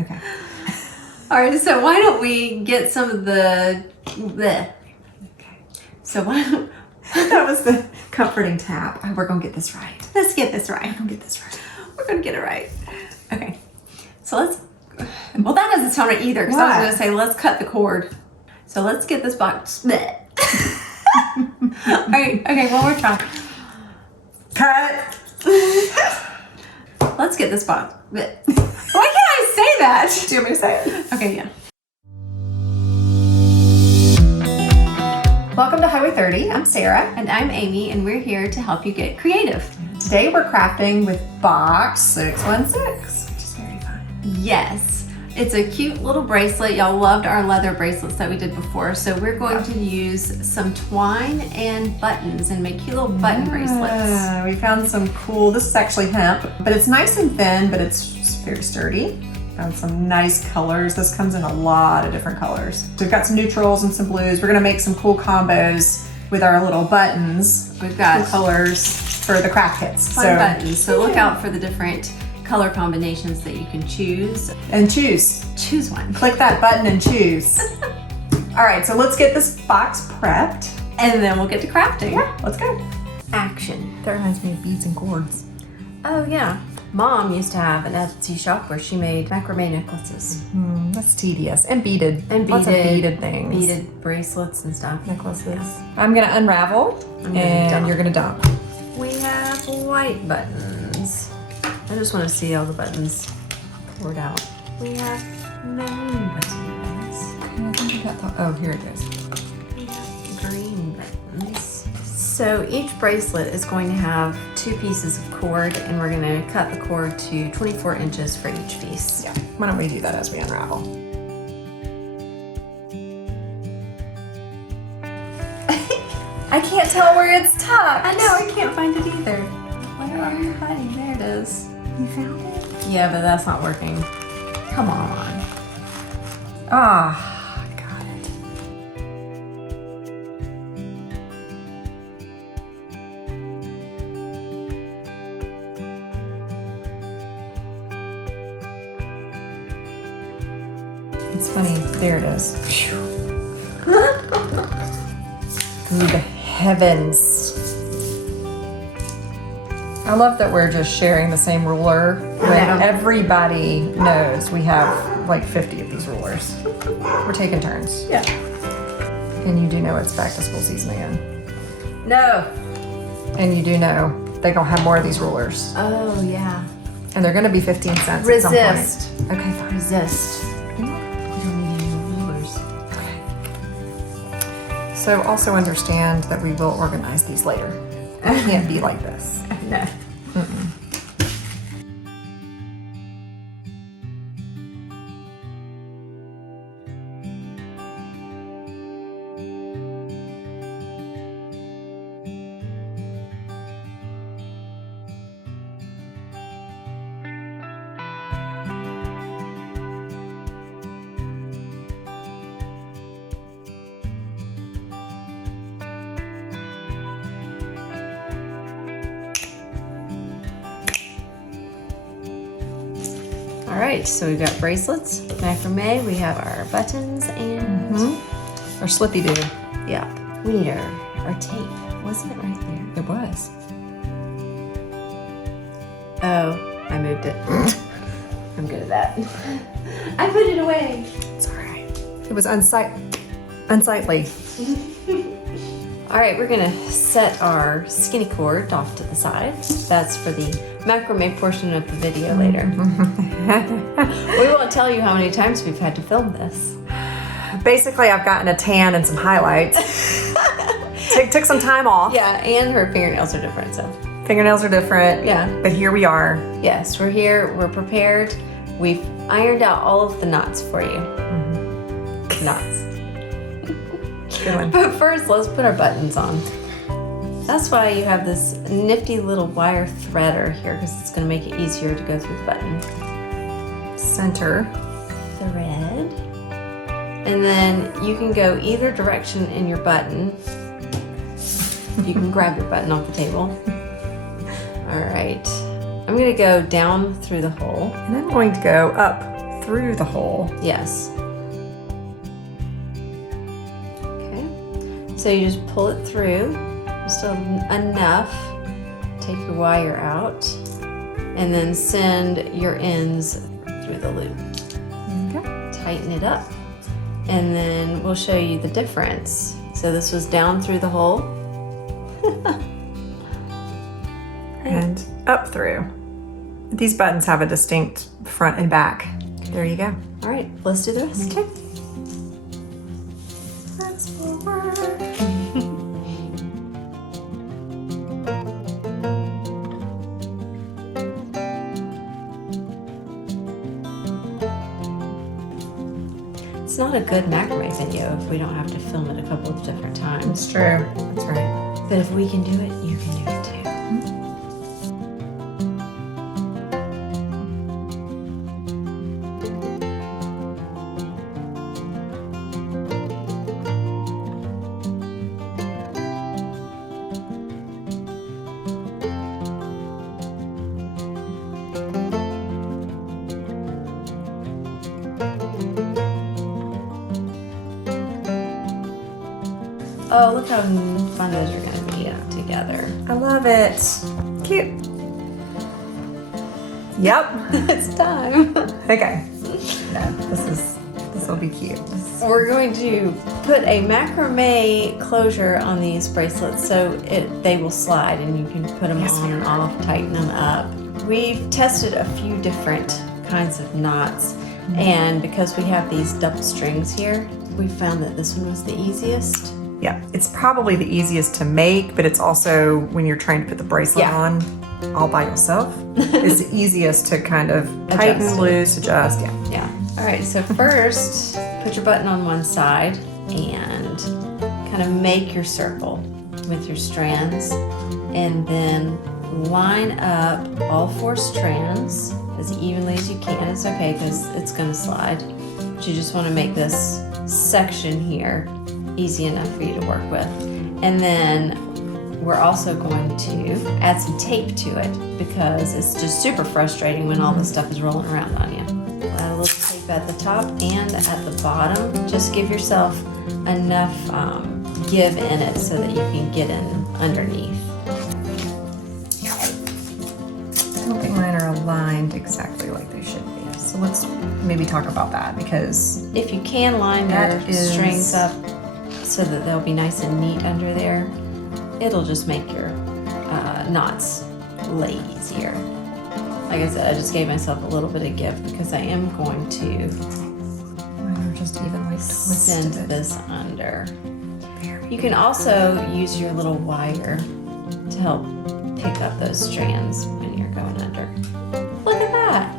Okay. All right, so why don't we get some of the... Okay. So why don't... That was the comforting tap. We're going to get this right. Let's get this right. We're going to get this right. We're going to get it right. Okay. So let's... Well, that doesn't sound right either, because I was going to say, let's cut the cord. So let's get this box... All right, okay, one more try. Cut. Let's get this box... Why can't I say that? Do you want me to say it? Okay, yeah. Welcome to Highway 30. I'm Sarah. And I'm Amy, and we're here to help you get creative. Today we're crafting with box 616, which is very fun. Yes, it's a cute little bracelet. Y'all loved our leather bracelets that we did before, so we're going to use some twine and buttons and make cute little button bracelets. We found some cool, this is actually hemp, but it's nice and thin, but it's very sturdy. Found some nice colors. This comes in a lot of different colors. So we've got some neutrals and some blues. We're gonna make some cool combos with our little buttons. We've got cool colors for the craft kits. Fun buttons, so look out for the different color combinations that you can choose. And choose. Choose one. Click that button and choose. All right, so let's get this box prepped. And then we'll get to crafting. Yeah, let's go. Action. That reminds me of beads and cords. Oh yeah. Mom used to have an Etsy shop where she made macrame necklaces. That's tedious. And beaded. And Lots of beaded things. Beaded bracelets and stuff. Necklaces. I'm gonna unravel and you're gonna dump. We have white buttons. I just want to see all the buttons poured out. We have maroon buttons. Okay, I think I got the, oh, here it is. We have green buttons. So each bracelet is going to have 2 pieces of cord, and we're going to cut the cord to 24 inches for each piece. Yeah, why don't we do that as we unravel? I can't tell where it's tucked. I know, I can't find it either. Where are you hiding? There it is. You found it? Yeah, but that's not working. Come on. Ah, got it. It's funny. There it is. Through the heavens. I love that we're just sharing the same ruler when everybody knows we have like 50 of these rulers. We're taking turns. Yeah. And you do know it's back to school season again. No. And you do know they're gonna have more of these rulers. Oh, yeah. And they're gonna be 15 cents Resist. at some point. Okay, fine. Resist. We don't need any rulers. Okay. So also understand that we will organize these later. It can't be like this. No. Mm-mm. All right, so we've got bracelets, macrame, we have our buttons, and Or slippy do. yeah, we need our tape. Wasn't it right there? It was. Oh, I moved it. I'm good at that. I put it away. It's all right. It was unsightly. All right, we're gonna set our skinny cord off to the side. That's for the macrame portion of the video later. We won't tell you how many times we've had to film this. Basically, I've gotten a tan and some highlights. Took some time off. Yeah, and her fingernails are different, so. Fingernails are different. Yeah. But here we are. Yes, we're here, we're prepared. We've ironed out all of the knots for you. Knots. Good one. But first, let's put our buttons on. That's why you have this nifty little wire threader here, because it's going to make it easier to go through the button. Center. Thread. And then you can go either direction in your button. You can grab your button off the table. All right. I'm going to go down through the hole. And I'm going to go up through the hole. Yes. Okay. So you just pull it through, just enough. Take your wire out, and then send your ends through the loop. Okay. Tighten it up, and then we'll show you the difference. So this was down through the hole. And up through. These buttons have a distinct front and back. There you go. All right, let's do the rest. Okay. Let's forward. It's not a good macrame video if we don't have to film it a couple of different times. It's true. That's right. But if we can do it, you can do it too. Oh, look how fun those are going to be together. I love it. Cute. Yep. It's time. Okay. No, this will be cute. We're going to put a macrame closure on these bracelets so they will slide and you can put them on and off, tighten them up. We've tested a few different kinds of knots, and because we have these double strings here, we found that this one was the easiest. Yeah, it's probably the easiest to make, but it's also when you're trying to put the bracelet on all by yourself, it's the easiest to kind of tighten, loose, adjust. Yeah. Yeah. All right, so first, put your button on one side and kind of make your circle with your strands, and then line up all 4 strands as evenly as you can. It's okay because it's going to slide, but you just want to make this section here easy enough for you to work with. And then we're also going to add some tape to it because it's just super frustrating when all this stuff is rolling around on you. Add a little tape at the top and at the bottom. Just give yourself enough give in it so that you can get in underneath. I don't think mine are aligned exactly like they should be. So let's maybe talk about that, because if you can line your strings up so that they'll be nice and neat under there, it'll just make your knots lay easier. Like I said, I just gave myself a little bit of give because I am going to just evenly send this under. You can also use your little wire to help pick up those strands when you're going under. Look at that.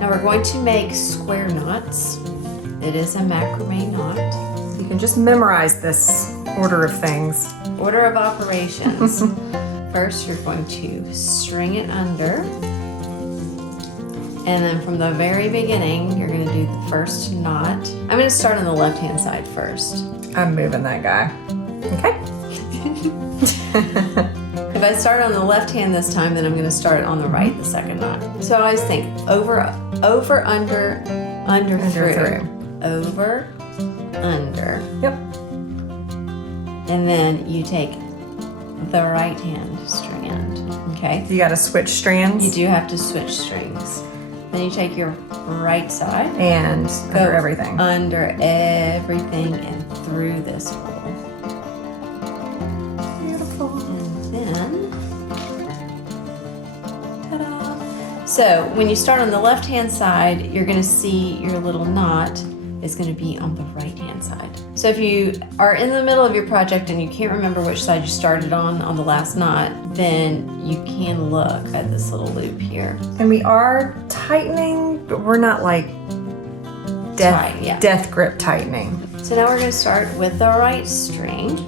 Now we're going to make square knots. It is a macrame knot. You can just memorize this order of things. Order of operations. First, you're going to string it under. And then from the very beginning, you're going to do the first knot. I'm going to start on the left-hand side first. I'm moving that guy. Okay. If I start on the left hand this time, then I'm going to start on the right, the second knot. So I always think over, under, through. Over, under. Yep. And then you take the right hand strand, okay? You got to switch strands. You do have to switch strings. Then you take your right side. And under everything. Under everything and through this hole. So when you start on the left-hand side, you're going to see your little knot is going to be on the right-hand side. So if you are in the middle of your project and you can't remember which side you started on the last knot, then you can look at this little loop here. And we are tightening, but we're not like death grip tightening. So now we're going to start with the right string,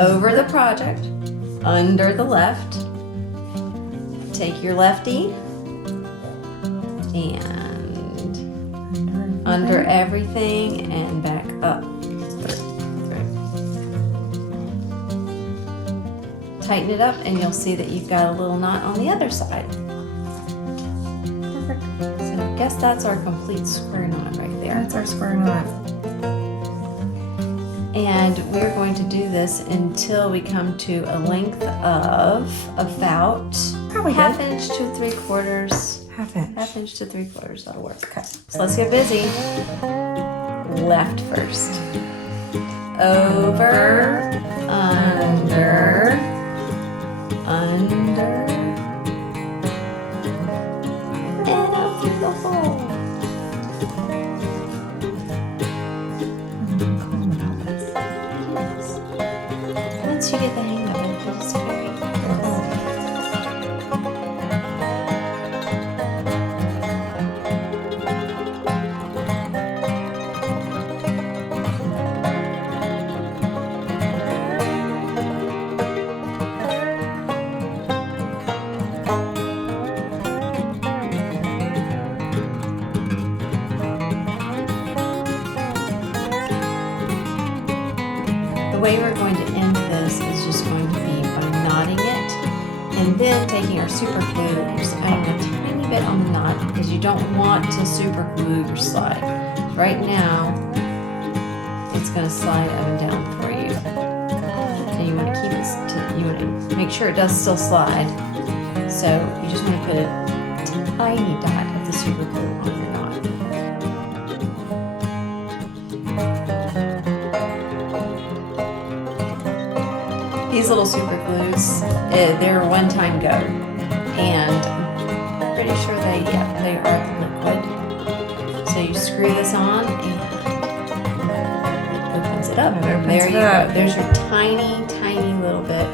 over the project, under the left, take your lefty, and under everything and back up. tighten it up and you'll see that you've got a little knot on the other side. Perfect. So I guess that's our complete square knot right there. That's our square knot. And we're going to do this until we come to a length of about Probably half good. inch to 3/4. Half inch. Half inch to 3/4, that'll work. Okay. So let's get busy. Left first. Over, under, under, and out through the hole. Once you get the hang of it, it's very effortless. The way we're going to end this is just going to be by knotting it and then taking our super glue and just adding a tiny bit on the knot because you don't want to super glue your slide. Right now, it's going to slide up and down for you. And you want to keep it, you want to make sure it does still slide. So you just want to put a tiny dot of the super glue on your knot. These little super glues, they're a one-time go, and I'm pretty sure they are liquid. So you screw this on, and it opens it up. There you go. There's your tiny, tiny little bit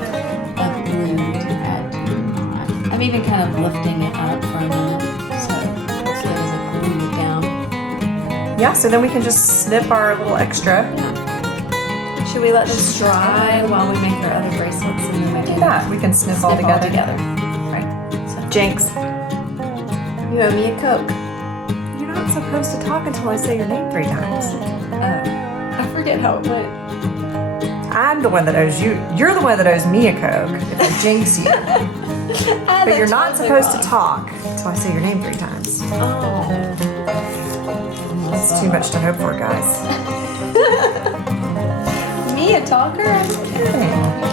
of glue to add to your knot. I'm even kind of lifting it up for a minute, so it doesn't glue it down. Yeah, so then we can just snip our little extra. Should we let this dry while we make our other bracelets and then we Do that. We can snip all together. Right. So, Jinx. you owe me a Coke. You're not supposed to talk until I say your name 3 times. I forget how it went. I'm the one that owes you. You're the one that owes me a Coke if I jinx you. But you're not supposed to talk until I say your name 3 times. Oh. That's too much to hope for, guys. Me a talker? I'm kidding.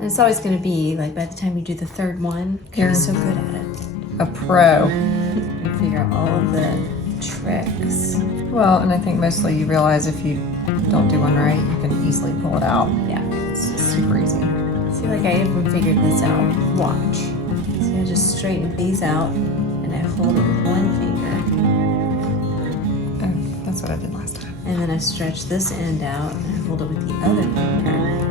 It's always going to be like by the time you do the third one, you're so good at it. A pro. You figure out all of the tricks. Well, and I think mostly you realize if you don't do one right, you can easily pull it out. Yeah. It's super easy. See, like I even figured this out. Watch. See, I just straighten these out and I hold it with one finger. Oh, that's what I did last time. And then I stretch this end out and I hold it with the other finger.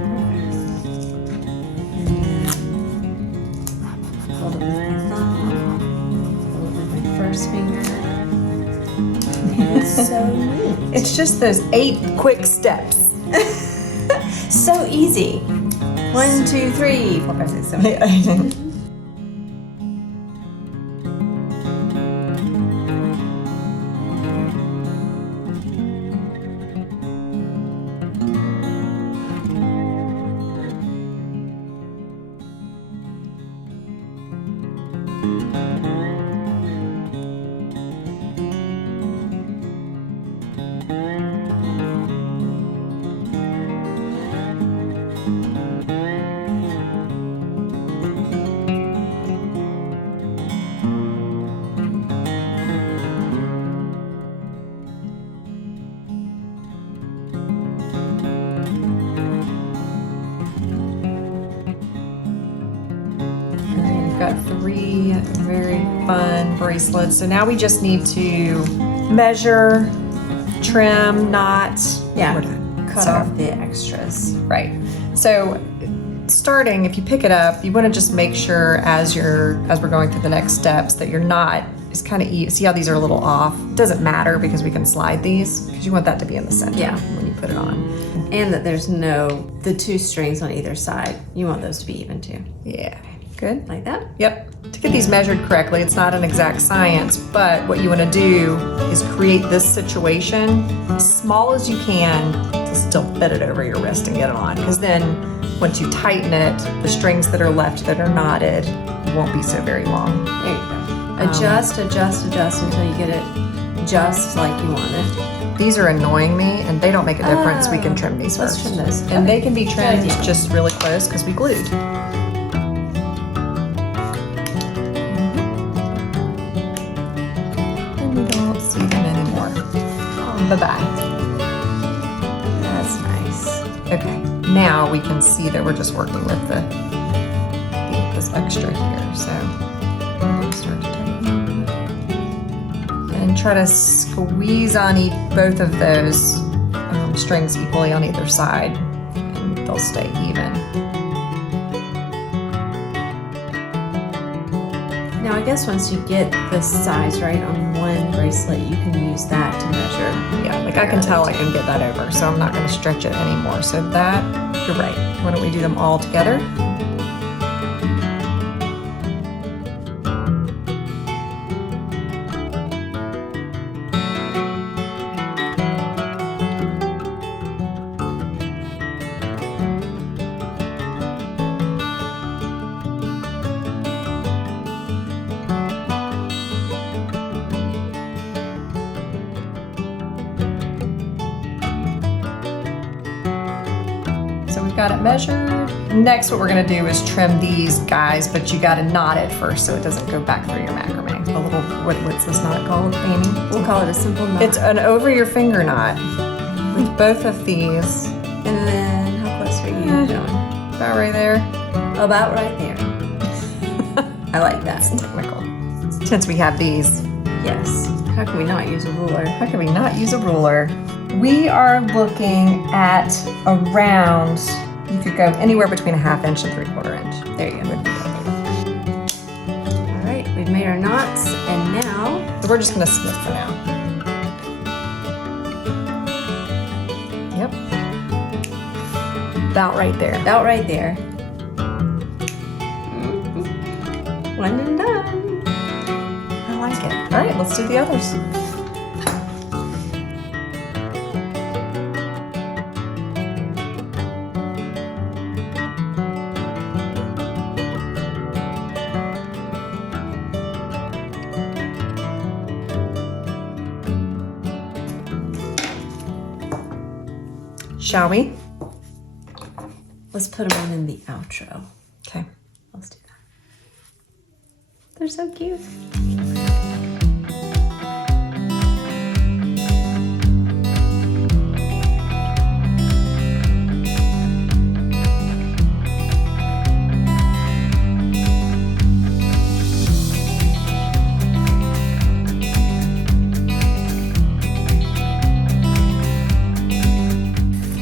Hold it with my thumb. Hold it with my first finger. It's so neat. It's just those 8 quick steps. So easy. 1, 2, 3, 4, 5, 6, 7, 8. got 3 very fun bracelets. So now we just need to measure, trim, knot. Yeah, We're done. cut off the extras. Right. So starting, if you pick it up, you want to just make sure as we're going through the next steps that your knot is kind of even. See how these are a little off? Doesn't matter because we can slide these because you want that to be in the center when you put it on. And that there's the 2 strings on either side. You want those to be even too. Yeah. Good. Like that? Yep. To get these measured correctly, it's not an exact science, but what you want to do is create this situation as small as you can to still fit it over your wrist and get it on. Because then once you tighten it, the strings that are left that are knotted won't be so very long. There you go. Adjust until you get it just like you want it. These are annoying me and they don't make a difference. We can trim these Let's first. trim those. And they can be trimmed idea. just really close because we glued. And we don't see them anymore. Bye-bye. That's nice. Okay, now we can see that we're just working with this extra here. So I'm gonna start to tighten. And try to squeeze on both of those strings equally on either side, and they'll stay even. Now I guess once you get the size right on one bracelet, you can use that to measure. Yeah, like I can tell I can get that over, so I'm not going to stretch it anymore. So that, you're right. Why don't we do them all together? So we've got it measured. Next, what we're gonna do is trim these guys, but you gotta knot it first so it doesn't go back through your macrame. A little, what's this knot called, Amy? We'll call it a simple knot. It's an over your finger knot with both of these. And then how close are you doing? About right there. About right there. I like that. Technical. Since we have these. Yes. How can we not use a ruler? How can we not use a ruler? We are looking at around, you could go anywhere between a 1/2 inch and 3/4 inch. There you go. All right, we've made our knots, and now So we're just gonna snip for now. Yep. About right there. about right there. One and done. I like it. All right, let's do the others. Shall we? Let's put them on in the outro. Okay. Let's do that. They're so cute.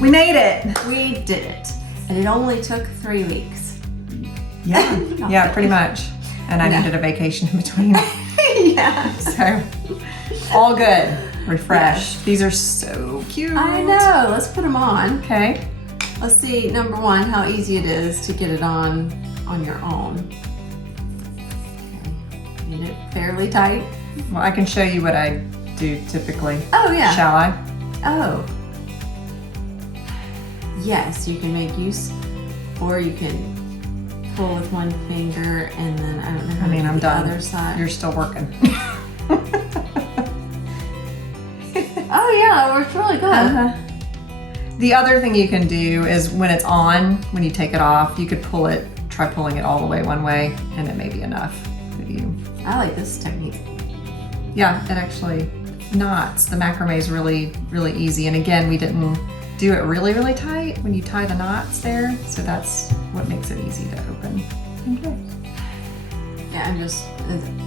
We made it. We did it. And it only took 3 weeks. Yeah. Yeah, pretty much. And I needed a vacation in between. Yeah. So, all good. Refreshed. These are so cute. I know. Let's put them on. Okay. Let's see, number one, how easy it is to get it on your own. Okay. Get it fairly tight. Well, I can show you what I do typically. Oh, yeah. Shall I? Oh. Yes, you can make use, or you can pull with one finger and then I don't know how I mean, to do I'm the done. other side. You're still working. Oh yeah, it works really good. Uh-huh. The other thing you can do is when it's on, when you take it off, you could pull it, try pulling it all the way one way, and it may be enough for you. I like this technique. Yeah, it actually knots. The macrame is really, really easy. And again, we didn't do it really, really tight when you tie the knots there. So that's what makes it easy to open. Okay. Yeah,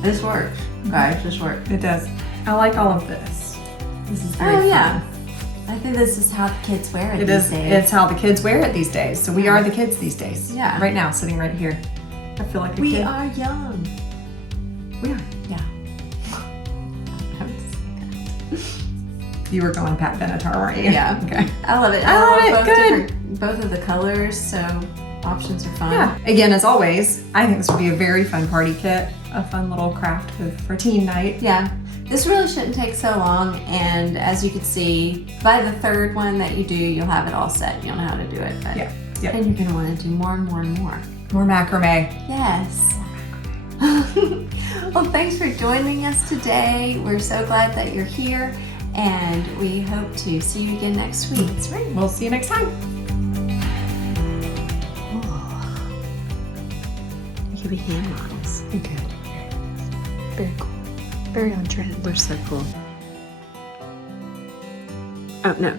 this works, guys. This works. It does. I like all of this. This is very fun. Yeah. I think this is how the kids wear it these days. It's how the kids wear it these days. So we are the kids these days. Yeah. Right now, sitting right here. I feel like a kid. We are young. We are. Yeah. You were going Pat Benatar, weren't you? Yeah. Okay. I love it. I love it. Good. Both of the colors, so options are fun. Yeah. Again, as always, I think this would be a very fun party kit. A fun little craft for teen night. Yeah. This really shouldn't take so long, and as you can see, by the third one that you do, you'll have it all set. You'll know how to do it. But Yeah. Yep. then you're going to want to do more and more and more. More macrame. Yes. Well, thanks for joining us today. We're so glad that you're here, and we hope to see you again next week. That's right. We'll see you next time. You could be hand models. Okay. Very cool. Very on trend. We're so cool. Oh, no.